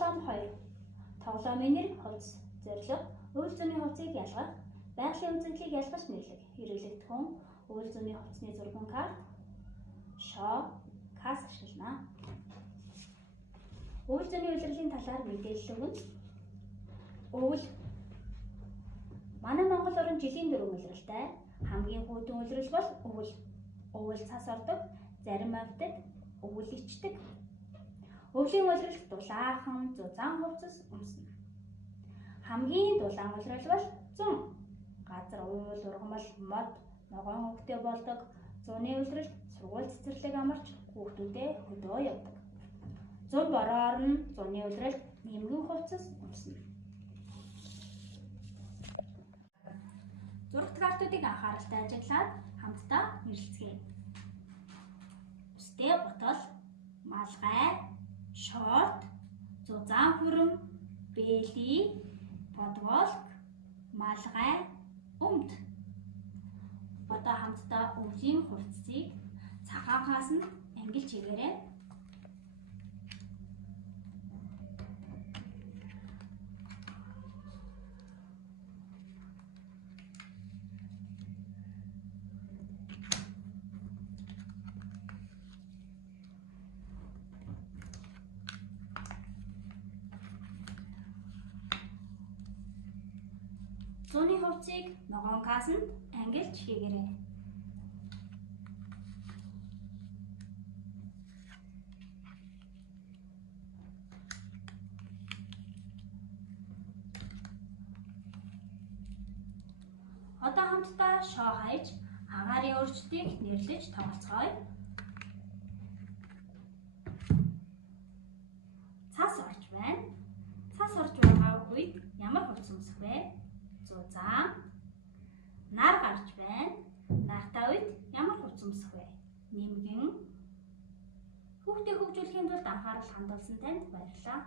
Тоглоом 2. Тоглоомын нэр хувцас. Зорилго: үйл зүйн хувцсыг ялгах, байгалийн үзэгдлийг ялгаж нэрлэх. Хэрэглэгдэх хүн үйл зүйн хувцсны зургийн карт, шоо, кас ашиглана. Үйл зүйн улирлын талаар мэдээлэл өгнө. Өвөл. Манай Монгол орн жилийн 4 улиралтай. Хамгийн хүйтэн улирал бол өвөл. Өвөл цас ордог, зарим авдаг, өвөл ичдэг. Өвлийн улирал дулаахан, зузаан хувцас өмснө. Хамгийн дулаан улирал бол зун. Газар уул ургамал мод ногоон хөвгтэй болдог. Зуны улиралд сургууль цэцэрлэг амарч хүүхдүүдэд хөдөө явдаг. Зун бороор нь зуны улиралд нимгэн хувцас өмснө. Зурагт картуудыг анхааралтай ажиглаад хамтдаа нэрлэцгээе. Үстэй гутал, малгай, шорт, зузаан хүрэн, бэли, подволк, малгай, өмд. Одоо хамтдаа өвлийн хувцсыг цагаанхаас нь ангилж хийгээрэй. Зуны хувцсыг ногоон касанд ангилж хийгээрэй. Одоо хамтдаа шоо хайж агаарын өрчдийг нэрлэж тоглоцгоё. Цас орж байна. Цас орж байгаа үед ямар хувцас өмсөх вэ? Зузаан. Нар гарч байна. Нартай үед ямар хувцас өмсөх вэ? Нимгэн. Хүүхдийг хөгжүүлэхийн тулд анхаарал хандуулсан танд баярлалаа.